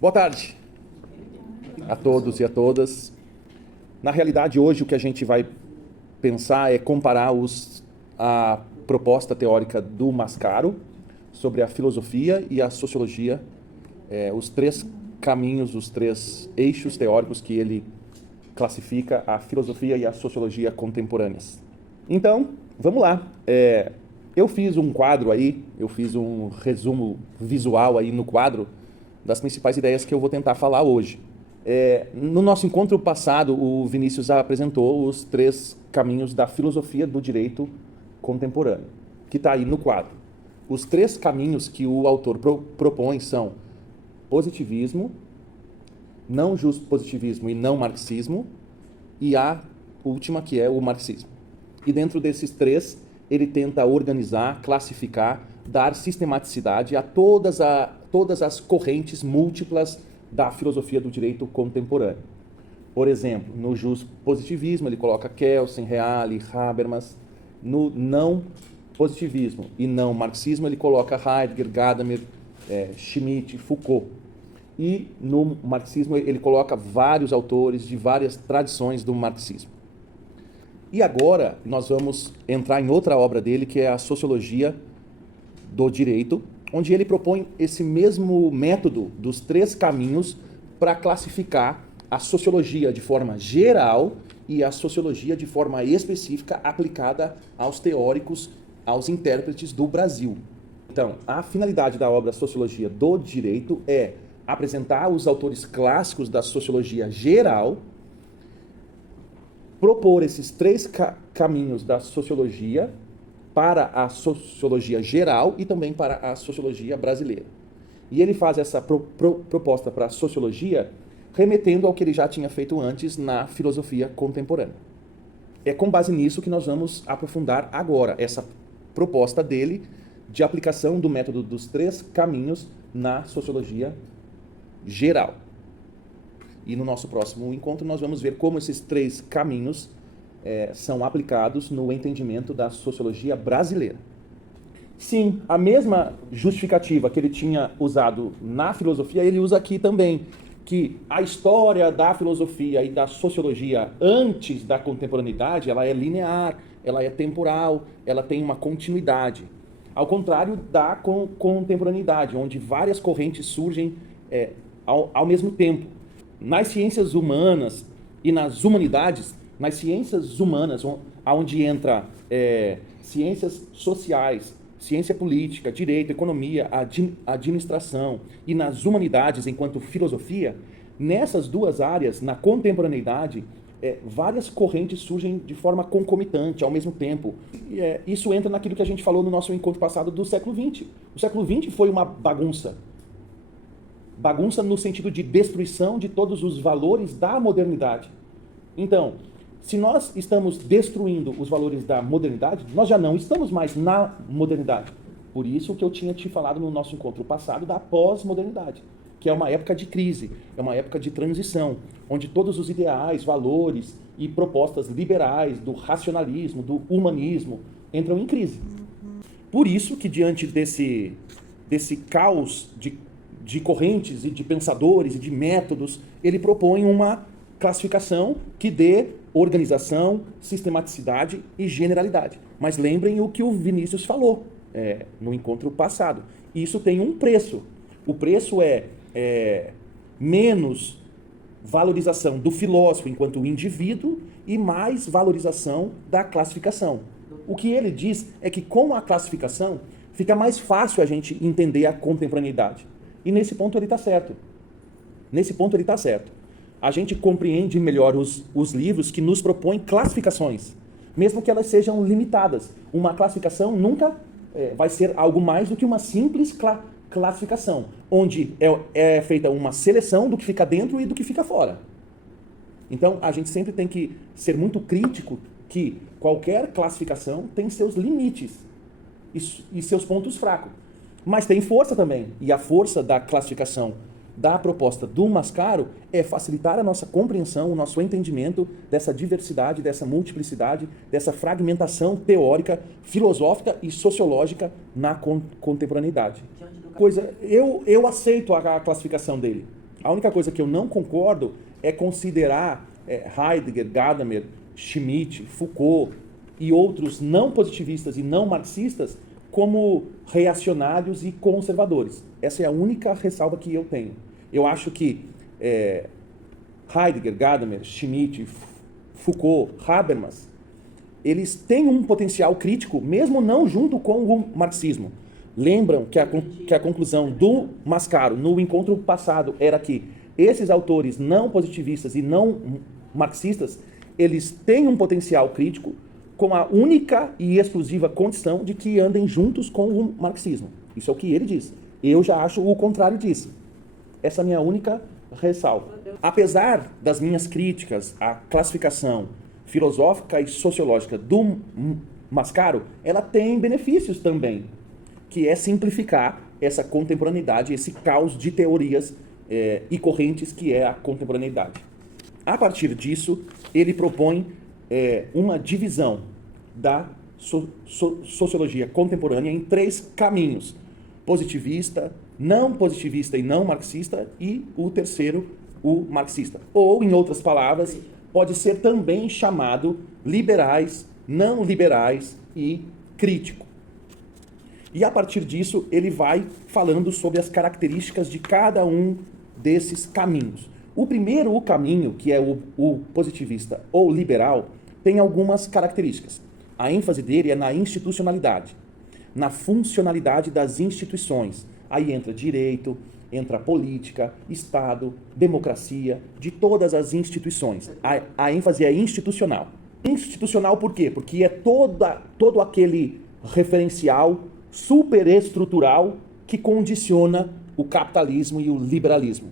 Boa tarde a todos e a todas. Na realidade, hoje o que a gente vai pensar é comparar a proposta teórica do Mascaro sobre a filosofia e a sociologia, os três caminhos, os três eixos teóricos que ele classifica a filosofia e a sociologia contemporâneas. Então, vamos lá. Eu fiz um quadro aí, eu fiz um resumo visual aí no quadro das principais ideias que eu vou tentar falar hoje. No nosso encontro passado, o Vinícius apresentou os três caminhos da filosofia do direito contemporâneo, que está aí no quadro. Os três caminhos que o autor propõe são positivismo, não positivismo e não marxismo, e a última, que é o marxismo. E dentro desses três, ele tenta organizar, classificar, dar sistematicidade a todas as correntes múltiplas da filosofia do direito contemporâneo. Por exemplo, no positivismo ele coloca Kelsen, Reale, Habermas. No não positivismo e não marxismo ele coloca Heidegger, Gadamer, Schmitt, Foucault. E no marxismo ele coloca vários autores de várias tradições do marxismo. E agora nós vamos entrar em outra obra dele, que é a Sociologia do Direito, onde ele propõe esse mesmo método dos três caminhos para classificar a sociologia de forma geral e a sociologia de forma específica aplicada aos teóricos, aos intérpretes do Brasil. Então, a finalidade da obra Sociologia do Direito é apresentar os autores clássicos da sociologia geral, propor esses três caminhos da sociologia para a sociologia geral e também para a sociologia brasileira. E ele faz essa proposta para a sociologia remetendo ao que ele já tinha feito antes na filosofia contemporânea. É com base nisso que nós vamos aprofundar agora essa proposta dele de aplicação do método dos três caminhos na sociologia geral. E no nosso próximo encontro nós vamos ver como esses três caminhos são aplicados no entendimento da sociologia brasileira. Sim, a mesma justificativa que ele tinha usado na filosofia, ele usa aqui também, que a história da filosofia e da sociologia antes da contemporaneidade, ela é linear, ela é temporal, ela tem uma continuidade. Ao contrário da contemporaneidade, onde várias correntes surgem ao mesmo tempo. Nas ciências humanas e nas humanidades, nas ciências humanas, onde entra ciências sociais, ciência política, direito, economia, administração, e nas humanidades enquanto filosofia, nessas duas áreas, na contemporaneidade, várias correntes surgem de forma concomitante, ao mesmo tempo. Isso entra naquilo que a gente falou no nosso encontro passado do século XX. O século XX foi uma bagunça. Bagunça no sentido de destruição de todos os valores da modernidade. Então, se nós estamos destruindo os valores da modernidade, nós já não estamos mais na modernidade. Por isso que eu tinha te falado no nosso encontro passado da pós-modernidade, que é uma época de crise, é uma época de transição, onde todos os ideais, valores e propostas liberais do racionalismo, do humanismo, entram em crise. Por isso que diante desse caos de correntes e de pensadores e de métodos, ele propõe uma classificação que dê organização, sistematicidade e generalidade. Mas lembrem o que o Vinícius falou no encontro passado. Isso tem um preço. O preço é menos valorização do filósofo enquanto indivíduo e mais valorização da classificação. O que ele diz é que com a classificação fica mais fácil a gente entender a contemporaneidade. E nesse ponto ele está certo. A gente compreende melhor os livros que nos propõem classificações, mesmo que elas sejam limitadas. Uma classificação nunca vai ser algo mais do que uma simples classificação, onde é feita uma seleção do que fica dentro e do que fica fora. Então, a gente sempre tem que ser muito crítico que qualquer classificação tem seus limites e seus pontos fracos. Mas tem força também, e a força da classificação da proposta do Mascaro é facilitar a nossa compreensão, o nosso entendimento dessa diversidade, dessa multiplicidade, dessa fragmentação teórica, filosófica e sociológica na contemporaneidade. Eu aceito a classificação dele, A única coisa que eu não concordo é considerar Heidegger, Gadamer, Schmitt, Foucault e outros não positivistas e não marxistas como reacionários e conservadores. Essa é a única ressalva que eu tenho. Eu acho que Heidegger, Gadamer, Schmitt, Foucault, Habermas, eles têm um potencial crítico, mesmo não junto com o marxismo. Lembram que a conclusão do Mascaro no encontro passado era que esses autores não positivistas e não marxistas, eles têm um potencial crítico com a única e exclusiva condição de que andem juntos com o marxismo. Isso é o que ele diz. Eu já acho o contrário disso. Essa é a minha única ressalva. Apesar das minhas críticas à classificação filosófica e sociológica do Mascaro, ela tem benefícios também, que é simplificar essa contemporaneidade, esse caos de teorias e correntes que é a contemporaneidade. A partir disso, ele propõe uma divisão da sociologia contemporânea em 3 caminhos: positivista, não positivista e não marxista, e o terceiro, o marxista. Ou, em outras palavras, pode ser também chamado liberais, não liberais e crítico. E a partir disso, ele vai falando sobre as características de cada um desses caminhos. O primeiro caminho, que é o positivista ou liberal, tem algumas características. A ênfase dele é na institucionalidade, na funcionalidade das instituições. Aí entra direito, entra política, Estado, democracia, de todas as instituições. A ênfase é institucional. Institucional por quê? Porque é todo aquele referencial superestrutural que condiciona o capitalismo e o liberalismo.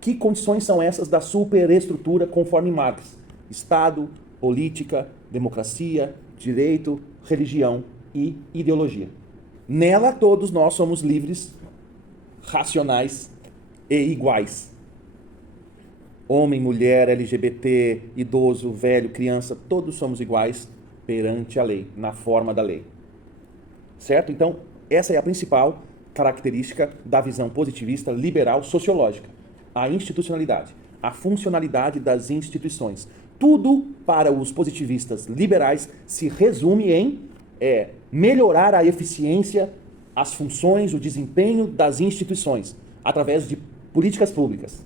Que condições são essas da superestrutura conforme Marx? Estado, política, democracia, direito, religião e ideologia. Nela todos nós somos livres, racionais e iguais. Homem, mulher, LGBT, idoso, velho, criança, todos somos iguais perante a lei, na forma da lei. Certo? Então, essa é a principal característica da visão positivista liberal sociológica. A institucionalidade, a funcionalidade das instituições. Tudo para os positivistas liberais se resume em melhorar a eficiência, as funções, o desempenho das instituições, através de políticas públicas,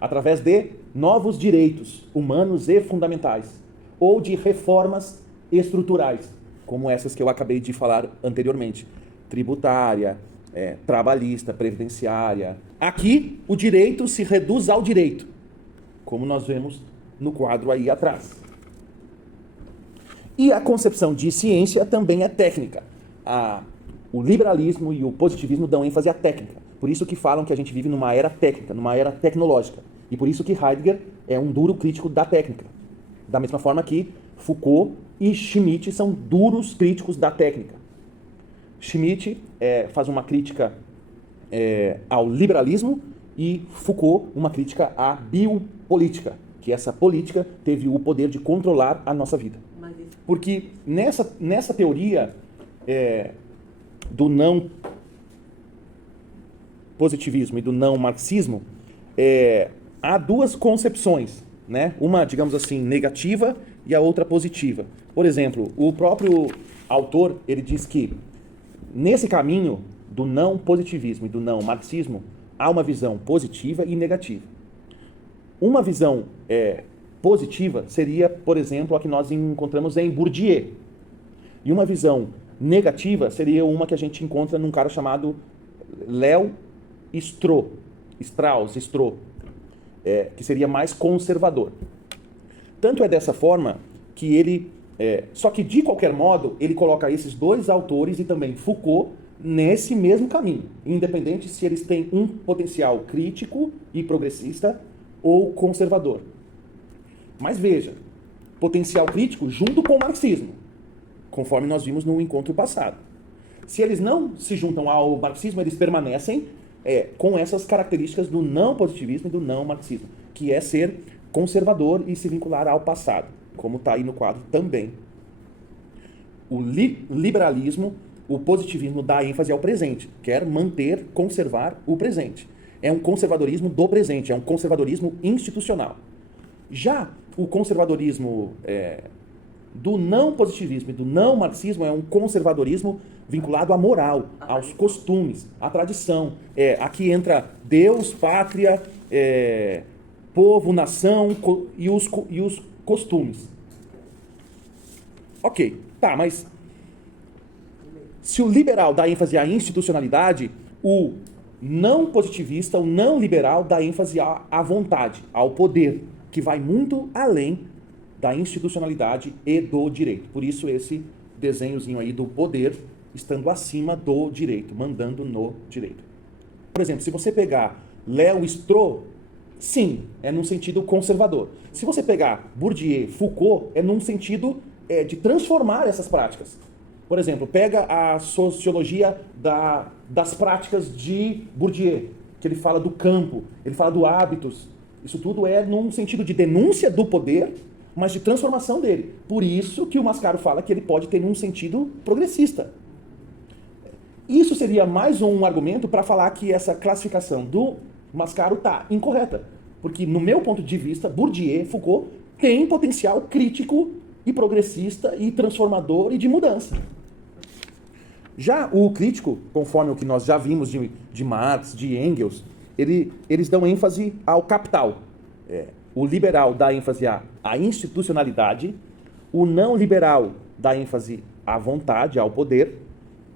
através de novos direitos humanos e fundamentais, ou de reformas estruturais, como essas que eu acabei de falar anteriormente, tributária, trabalhista, previdenciária. Aqui, o direito se reduz ao direito, como nós vemos no quadro aí atrás. E a concepção de ciência também é técnica. O liberalismo e o positivismo dão ênfase à técnica. Por isso que falam que a gente vive numa era técnica, numa era tecnológica. E por isso que Heidegger é um duro crítico da técnica. Da mesma forma que Foucault e Schmitt são duros críticos da técnica. Schmitt faz uma crítica ao liberalismo e Foucault uma crítica à biopolítica, que essa política teve o poder de controlar a nossa vida. Porque nessa teoria do não positivismo e do não marxismo, há 2 concepções, né? Uma, digamos assim, negativa e a outra positiva. Por exemplo, o próprio autor, ele diz que nesse caminho do não positivismo e do não marxismo, há uma visão positiva e negativa. Uma visão positiva seria, por exemplo, a que nós encontramos em Bourdieu. E uma visão negativa seria uma que a gente encontra num cara chamado Léo Strauss, que seria mais conservador. Tanto é dessa forma que ele... só que, de qualquer modo, ele coloca esses 2 autores e também Foucault nesse mesmo caminho, independente se eles têm um potencial crítico e progressista ou conservador. Mas veja, potencial crítico junto com o marxismo, conforme nós vimos no encontro passado. Se eles não se juntam ao marxismo, eles permanecem com essas características do não positivismo e do não marxismo, que é ser conservador e se vincular ao passado, como está aí no quadro também. O liberalismo, o positivismo dá ênfase ao presente, quer manter, conservar o presente. é um conservadorismo do presente, é um conservadorismo institucional. Já o conservadorismo do não positivismo e do não marxismo é um conservadorismo vinculado à moral, aos costumes, à tradição. Aqui entra Deus, pátria, povo, nação e os costumes. Ok, tá, mas se o liberal dá ênfase à institucionalidade, o não positivista, o não liberal dá ênfase à vontade, ao poder, que vai muito além da institucionalidade e do direito. Por isso esse desenhozinho aí do poder estando acima do direito, mandando no direito. Por exemplo, se você pegar Léo Strauss, sim, é num sentido conservador. Se você pegar Bourdieu, Foucault, é num sentido de transformar essas práticas. Por exemplo, pega a sociologia das práticas de Bourdieu, que ele fala do campo, ele fala do hábitos. Isso tudo é num sentido de denúncia do poder, mas de transformação dele. Por isso que o Mascaro fala que ele pode ter um sentido progressista. Isso seria mais um argumento para falar que essa classificação do Mascaro está incorreta. Porque, no meu ponto de vista, Bourdieu, Foucault, tem potencial crítico e progressista e transformador e de mudança. Já o crítico, conforme o que nós já vimos de Marx, de Engels, eles dão ênfase ao capital. O liberal dá ênfase à institucionalidade, o não liberal dá ênfase à vontade, ao poder,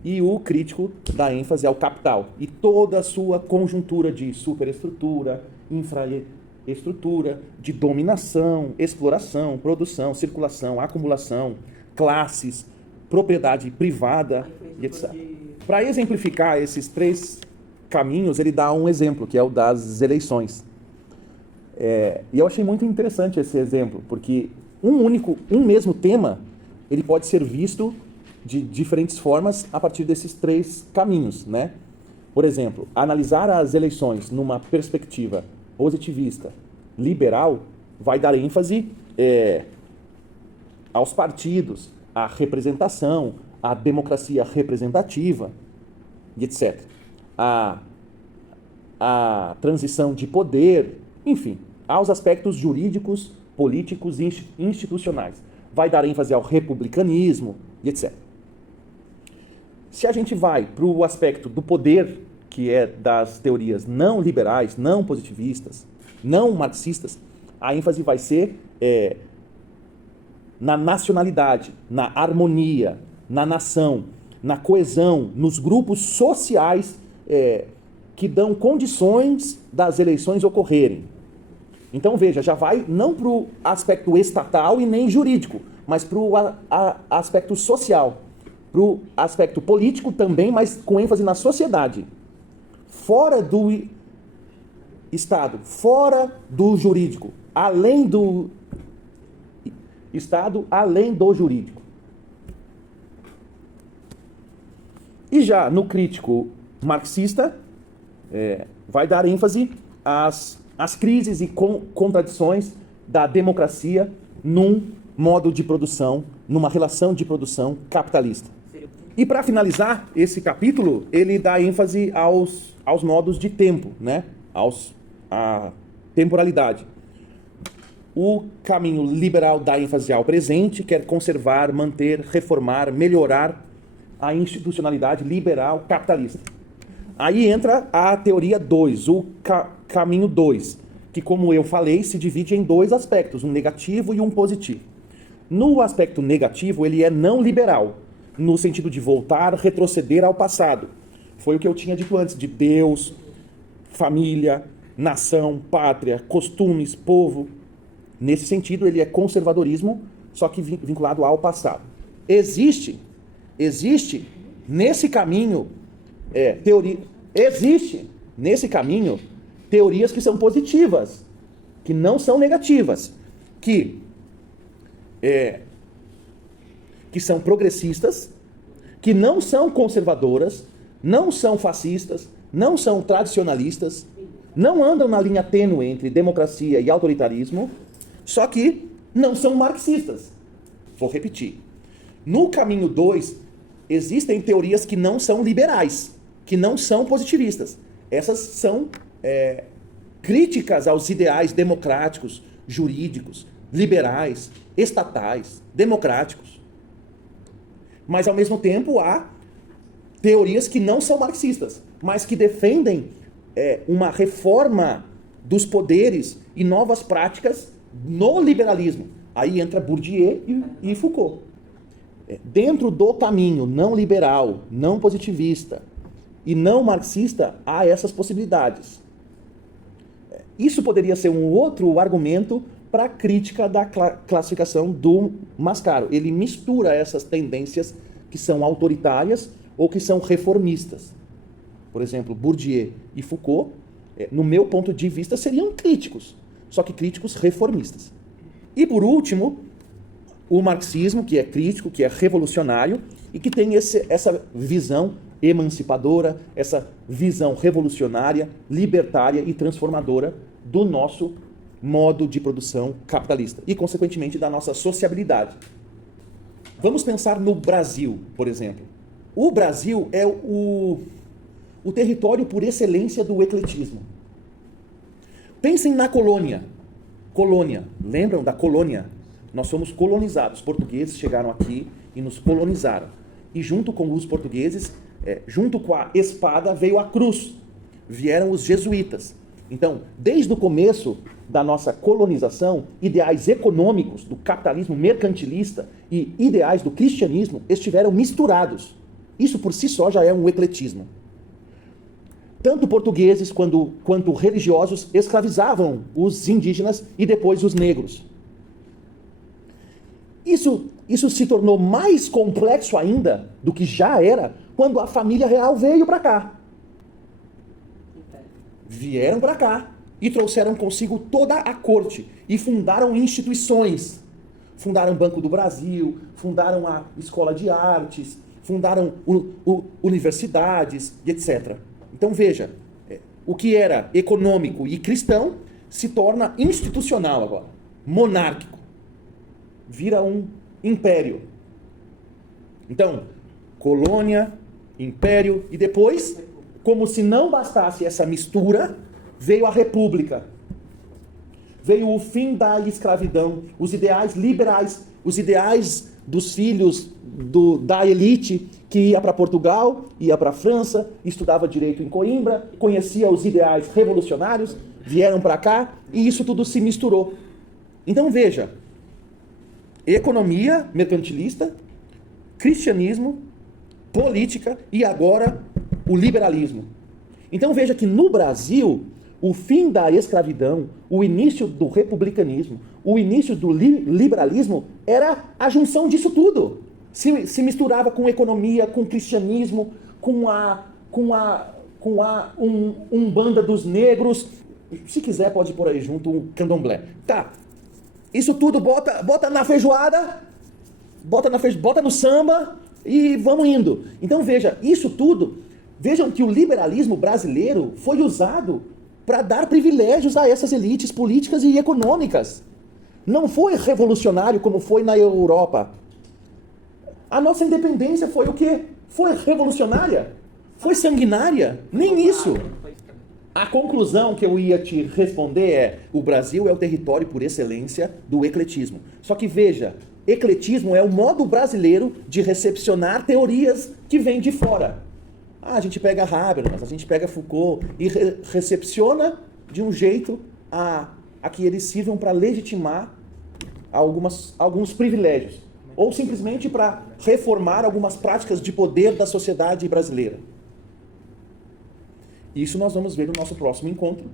e o crítico dá ênfase ao capital e toda a sua conjuntura de superestrutura, infraestrutura, de dominação, exploração, produção, circulação, acumulação, classes, propriedade privada, etc. Para exemplificar esses três caminhos, ele dá um exemplo, que é o das eleições. E eu achei muito interessante esse exemplo, porque um mesmo tema, ele pode ser visto de diferentes formas a partir desses três caminhos, né? Por exemplo, analisar as eleições numa perspectiva positivista, liberal, vai dar ênfase aos partidos, à representação, à democracia representativa, e etc. À transição de poder, enfim, aos aspectos jurídicos, políticos e institucionais. Vai dar ênfase ao republicanismo, e etc. Se a gente vai para o aspecto do poder, que é das teorias não liberais, não positivistas, não marxistas, a ênfase vai ser na nacionalidade, na harmonia, na nação, na coesão, nos grupos sociais que dão condições das eleições ocorrerem. Então, veja, já vai não para o aspecto estatal e nem jurídico, mas para o aspecto social, para o aspecto político também, mas com ênfase na sociedade. Fora do Estado, fora do jurídico, além do Estado, além do jurídico. E já no crítico marxista, vai dar ênfase às crises e contradições da democracia num modo de produção, numa relação de produção capitalista. E para finalizar esse capítulo, ele dá ênfase aos modos de tempo, né? À temporalidade. O caminho liberal dá ênfase ao presente, quer conservar, manter, reformar, melhorar a institucionalidade liberal capitalista. Aí entra a teoria 2, o caminho 2, que, como eu falei, se divide em dois aspectos, um negativo e um positivo. No aspecto negativo, ele é não liberal, no sentido de voltar, retroceder ao passado. Foi o que eu tinha dito antes, de Deus, família, nação, pátria, costumes, povo. Nesse sentido, ele é conservadorismo, só que vinculado ao passado. Existe nesse caminho teorias que são positivas, que não são negativas, que são progressistas, que não são conservadoras, não são fascistas, não são tradicionalistas, não andam na linha tênue entre democracia e autoritarismo, só que não são marxistas. Vou repetir. No caminho 2, existem teorias que não são liberais, que não são positivistas. Essas são críticas aos ideais democráticos, jurídicos, liberais, estatais, democráticos. Mas, ao mesmo tempo, há teorias que não são marxistas, mas que defendem uma reforma dos poderes e novas práticas no liberalismo. Aí entra Bourdieu e Foucault. Dentro do caminho não liberal, não positivista e não marxista, há essas possibilidades. Isso poderia ser um outro argumento para a crítica da classificação do Mascaro. Ele mistura essas tendências que são autoritárias ou que são reformistas. Por exemplo, Bourdieu e Foucault, no meu ponto de vista, seriam críticos, só que críticos reformistas. E por último, o marxismo, que é crítico, que é revolucionário e que tem essa visão emancipadora, essa visão revolucionária, libertária e transformadora do nosso modo de produção capitalista e, consequentemente, da nossa sociabilidade. Vamos pensar no Brasil, por exemplo. O Brasil é o território por excelência do ecletismo. Pensem na colônia. Colônia. Lembram da colônia? Nós fomos colonizados. Os portugueses chegaram aqui e nos colonizaram. E junto com os portugueses, junto com a espada, veio a cruz. Vieram os jesuítas. Então, desde o começo da nossa colonização, ideais econômicos do capitalismo mercantilista e ideais do cristianismo estiveram misturados. Isso por si só já é um ecletismo. Tanto portugueses quanto religiosos escravizavam os indígenas e depois os negros. Isso se tornou mais complexo ainda do que já era quando a família real veio para cá. Vieram para cá e trouxeram consigo toda a corte e fundaram instituições. Fundaram o Banco do Brasil, fundaram a Escola de Artes, fundaram universidades e etc. Então veja, o que era econômico e cristão se torna institucional agora, monárquico, vira um império. Então, colônia, império e depois, como se não bastasse essa mistura, veio a república. Veio o fim da escravidão, os ideais liberais, os ideais dos filhos da elite que ia para Portugal, ia para a França, estudava direito em Coimbra, conhecia os ideais revolucionários, vieram para cá e isso tudo se misturou. Então veja, economia mercantilista, cristianismo, política e agora o liberalismo. Então veja que no Brasil, o fim da escravidão, o início do republicanismo, o início do liberalismo era a junção disso tudo. Se misturava com economia, com cristianismo, com Umbanda dos negros. Se quiser pode pôr aí junto um candomblé. Tá, isso tudo bota na feijoada, bota no samba e vamos indo. Então veja, isso tudo, vejam que o liberalismo brasileiro foi usado para dar privilégios a essas elites políticas e econômicas. Não foi revolucionário como foi na Europa. A nossa independência foi o quê? Foi revolucionária? Foi sanguinária? Nem isso. A conclusão que eu ia te responder é: o Brasil é o território por excelência do ecletismo. Só que veja, ecletismo é o modo brasileiro de recepcionar teorias que vêm de fora. A gente pega Habermas, a gente pega Foucault e recepciona de um jeito a que eles sirvam para legitimar alguns privilégios. Ou simplesmente para reformar algumas práticas de poder da sociedade brasileira. Isso nós vamos ver no nosso próximo encontro.